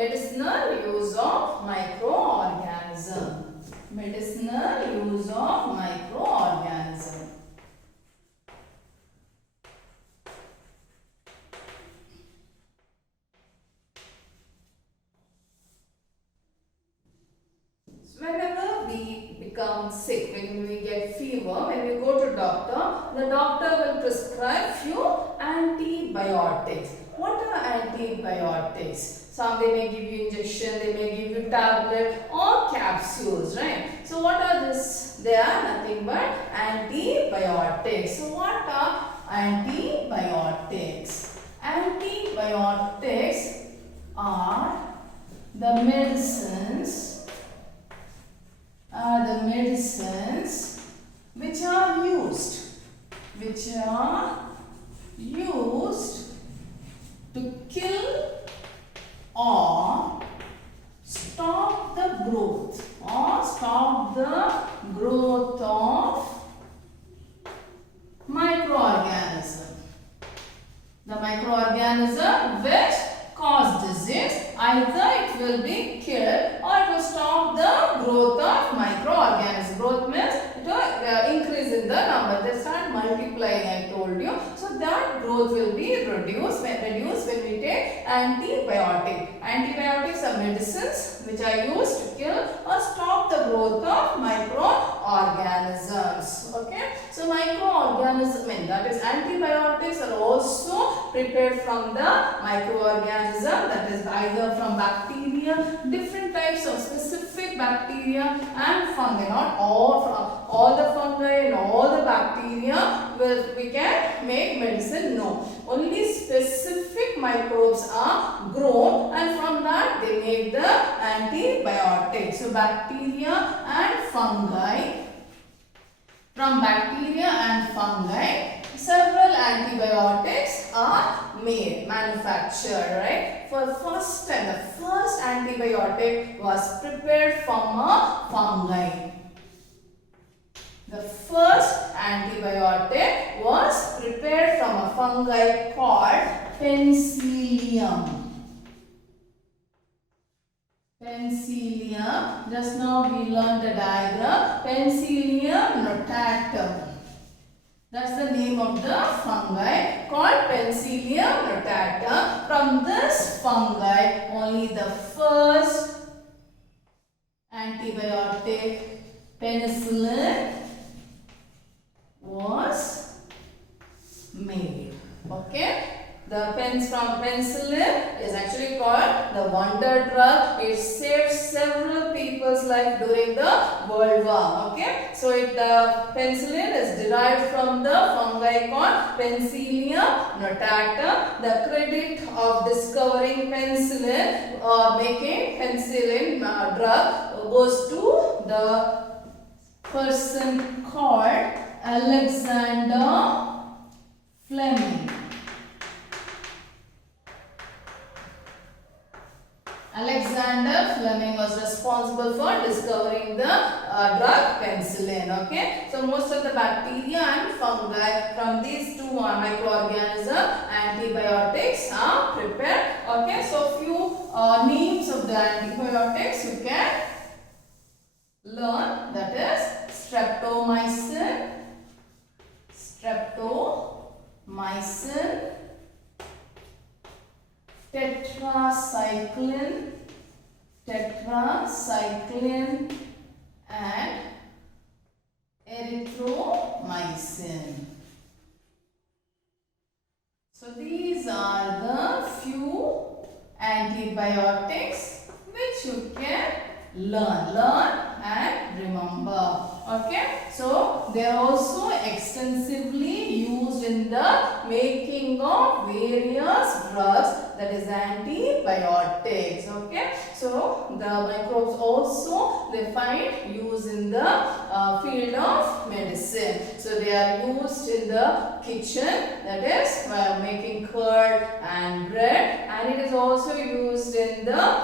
medicinal use of microorganism. Medicinal use of microorganism. Whenever we become sick, when we get fever, when we go to doctor, the doctor will prescribe few antibiotics. What are antibiotics? Some they may give you injection, they may give you tablet or capsules, right? So what are this? They are nothing but antibiotics. So what are antibiotics? Antibiotics are the medicines which are used to kill or stop the growth of microorganism. The microorganism which cause disease, either it will be killed or it will stop the growth of microorganisms. Growth means it will increase in the number. They start multiplying, I told you. So that growth will be reduced when we take antibiotic. Antibiotics are medicines which are used to kill or stop the growth of microorganisms. Okay. So microorganisms, that is antibiotics are also prepared from the microorganism, that is either from bacteria, different types of specific bacteria and fungi. Not all the fungi and all the bacteria we can make medicine. No, only specific microbes are grown and from that they make the antibiotics. So bacteria and fungi. From bacteria and fungi, several antibiotics are manufactured, right? For the first time, the first antibiotic was prepared from a fungi. The first antibiotic was prepared from a fungi called penicillium. Penicillium, just now we learned the diagram, Penicillium notatum. That's the name of the fungi called Penicillium notatum. From this fungi, only the first antibiotic, penicillin, was made. Okay. The pens from penicillin is actually called the wonder drug. It saved several people's life during the World War. Okay, so the penicillin is derived from the fungi called Penicillium notatum. The credit of discovering penicillin or making penicillin drug goes to the person called Alexander Fleming. Alexander Fleming was responsible for discovering the drug penicillin. Okay, so most of the bacteria and fungi from these two microorganisms, antibiotics are prepared. Okay, so few names of the antibiotics you can learn, that is streptomycin, tetracycline, and erythromycin. So these are the few antibiotics which you can learn and remember. Okay, so they are also extensively used in the making of various drugs, that is antibiotics. Okay, so the microbes also they find use in the field of medicine. So they are used in the kitchen, that is making curd and bread, and it is also used in the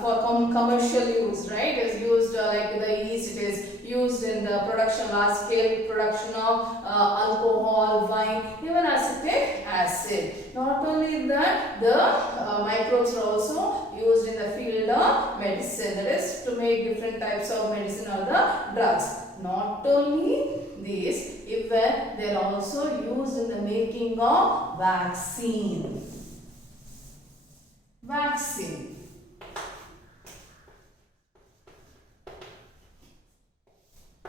for commercial use, right? It is used like the yeast, it is used in the production, large scale production of alcohol, wine, even acetic acid. Not only that, the microbes are also also used in the field of medicine. That is to make different types of medicine or the drugs. Not only this, even they are also used in the making of vaccine. Vaccine.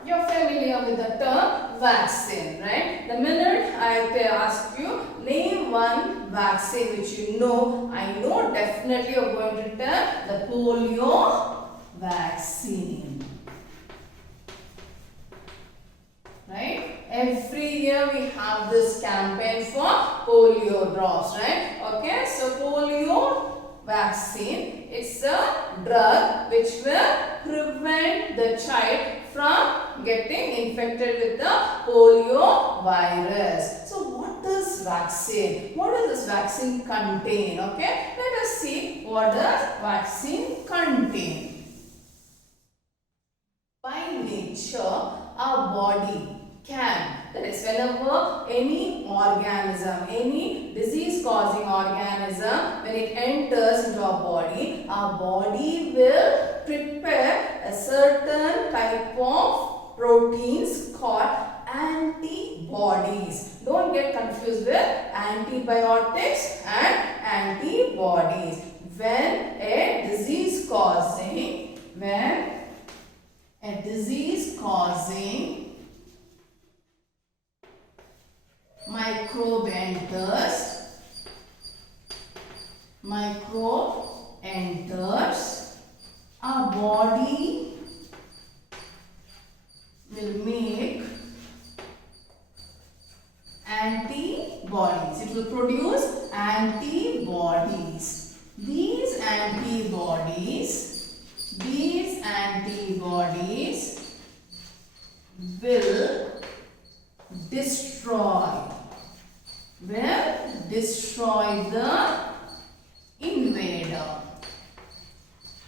You're familiar with the term vaccine, right? The minute I have to ask you, name one vaccine which you know, I know definitely you're going to tell the polio vaccine. Right? Every year we have this campaign for polio drops, right? Okay, so polio vaccine, it's a drug which will prevent the child from getting infected with the polio virus. So what is vaccine? What does this vaccine contain? Okay, let us see what does vaccine contain. By nature, our body can, that is whenever any organism, any disease causing organism, when it enters into our body will prepare a certain type of proteins called antibodies. Don't get confused with antibiotics and antibodies. When a disease causing microbe enters, our body will make antibodies. It will produce antibodies. These antibodies will destroy the invader.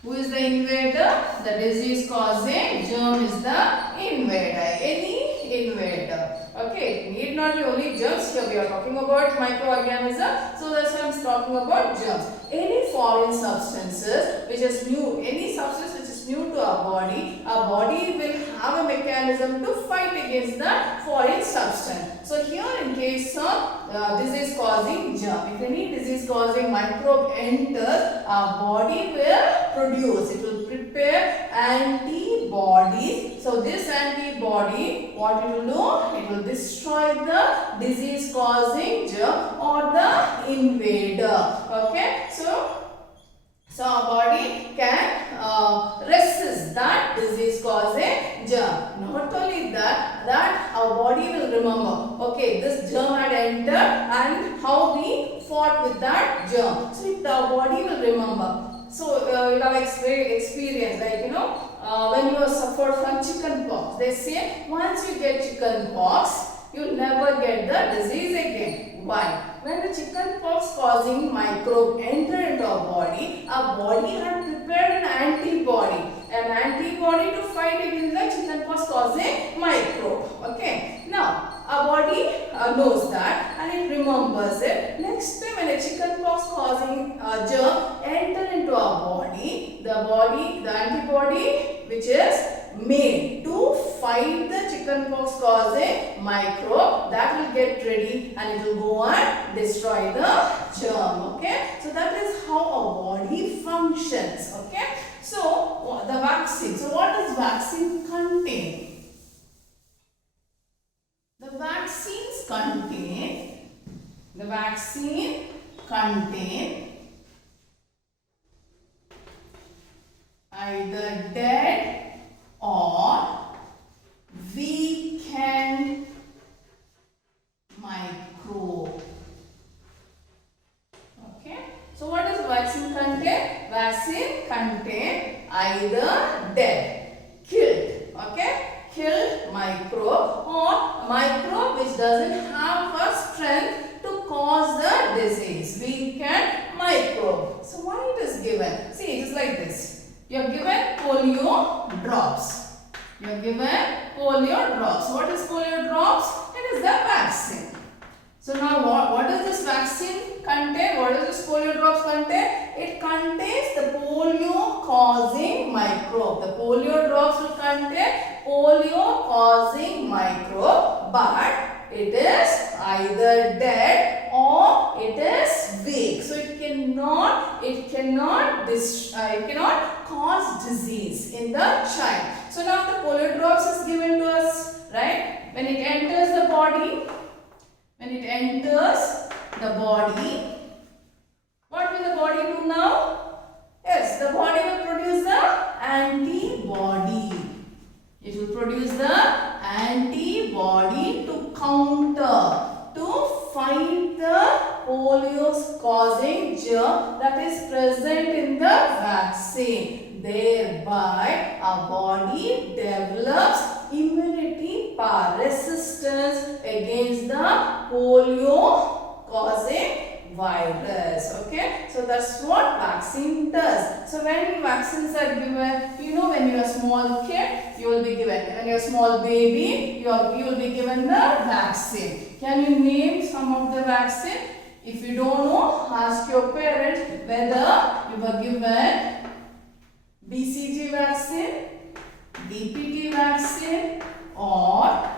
Who is the invader? The disease causing germ is the invader. Any invader. Okay, it need not be only germs. Here we are talking about microorganisms. So that's why I'm talking about germs. Any foreign substances which is new, any substance which is new to our body will have a mechanism to fight against that foreign substance. So here in case of disease causing germ, if any disease causing microbe enters, our body will produce, it will prepare antibodies. So this antibody, what it will do? It will destroy the disease causing germ or the invader. Okay, so our body can resist that disease causing germ. Not only that our body will remember, okay, this germ had entered and how we fought with that germ. So our body will remember. So you have experience, like when you suffer from chicken pox, they say once you get chicken pox, you never get the disease again. Why? When the chicken pox causing microbe enter into our body had prepared an antibody to fight against the chicken pox causing microbe. Okay. Now our body knows that and it remembers it. Next time when a chicken pox causing germ enter into our body, the antibody which is made to fight the chicken pox causing microbe, that will get ready and it will go and destroy the germ. Okay, so that is how our body functions. Okay, so the vaccine. So what does vaccine contain? The vaccine contain either dead or weakened microbe. Okay. So what does vaccine contain? Vaccine contain either dead, killed, okay, killed microbe or microbe which doesn't have a strength to cause the disease, weakened microbe. So why it is given? See, it is like this. You are given polio drops. What is polio drops? It is the vaccine. So now what does this vaccine contain? What does this polio drops contain? It contains polio drops will contain polio causing microbe, but it is either dead or it is weak. So it cannot cause disease in the child. So now the polio drops is given to us, right? When it enters the body, what will the body do now? Yes, the body will produce the antibody. It will produce the antibody to counter, to fight the polio causing germ that is present in the vaccine. Thereby, our body develops immunity power, resistance against the polio causing virus. Okay, so that's what vaccine does. So when vaccines are given, when you are a small kid, you will be given, when you are a small baby, you will be given the vaccine. Can you name some of the vaccine? If you don't know, ask your parents whether you were given BCG vaccine, DPT vaccine or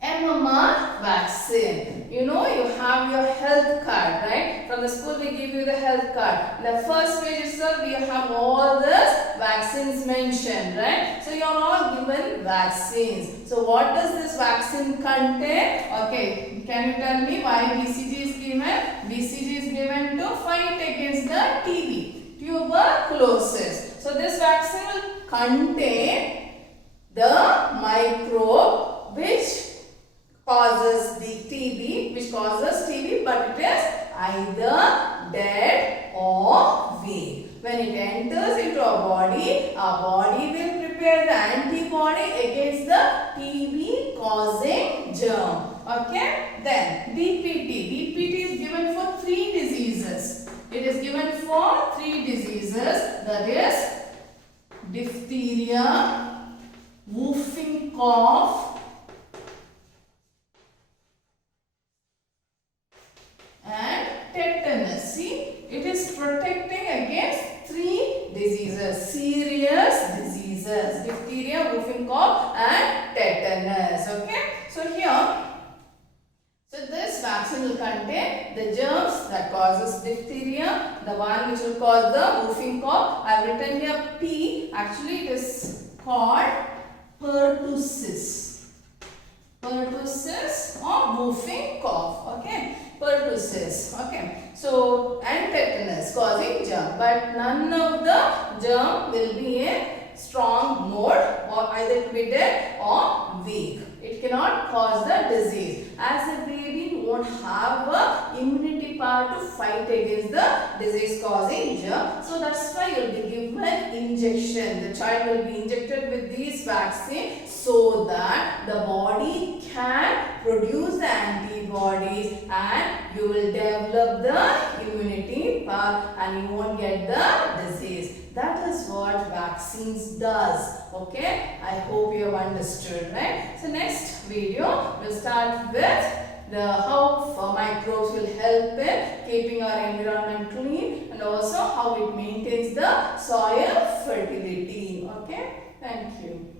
MMR vaccine. You have your health card, right? From the school we give you the health card. In the first page itself we have all these vaccines mentioned, right? So you are all given vaccines. So what does this vaccine contain? Okay, can you tell me why BCG is given? BCG is given to fight against the TB, tuberculosis. So this vaccine will contain the microbe which causes TB, but it is either dead or weak. When it enters into our body will prepare the antibody against the TB causing germ. Okay, then DPT is given for 3 diseases. It is given for 3 diseases, that is diphtheria, whooping cough and tetanus. See, it is protecting against 3 diseases, serious diseases: diphtheria, whooping cough and tetanus. Okay, so this vaccine will contain the germs that causes diphtheria, the one which will cause the whooping cough. I have written here P. Actually, it is called pertussis. Pertussis or whooping cough. Okay, pertussis. Okay, so and tetanus causing germ, but none of the germ will be in strong mode, or either it will be dead or weak. It cannot cause the disease. As a baby won't have a immunity power to fight against the disease causing germ. So that's why you will be given injection. The child will be injected with these vaccines so that the body can produce the antibodies and you will develop the immunity power and you won't get the disease. That is what vaccines does. Okay, I hope you have understood, right? So next video we'll start with how microbes will help in keeping our environment clean and also how it maintains the soil fertility. Okay, thank you.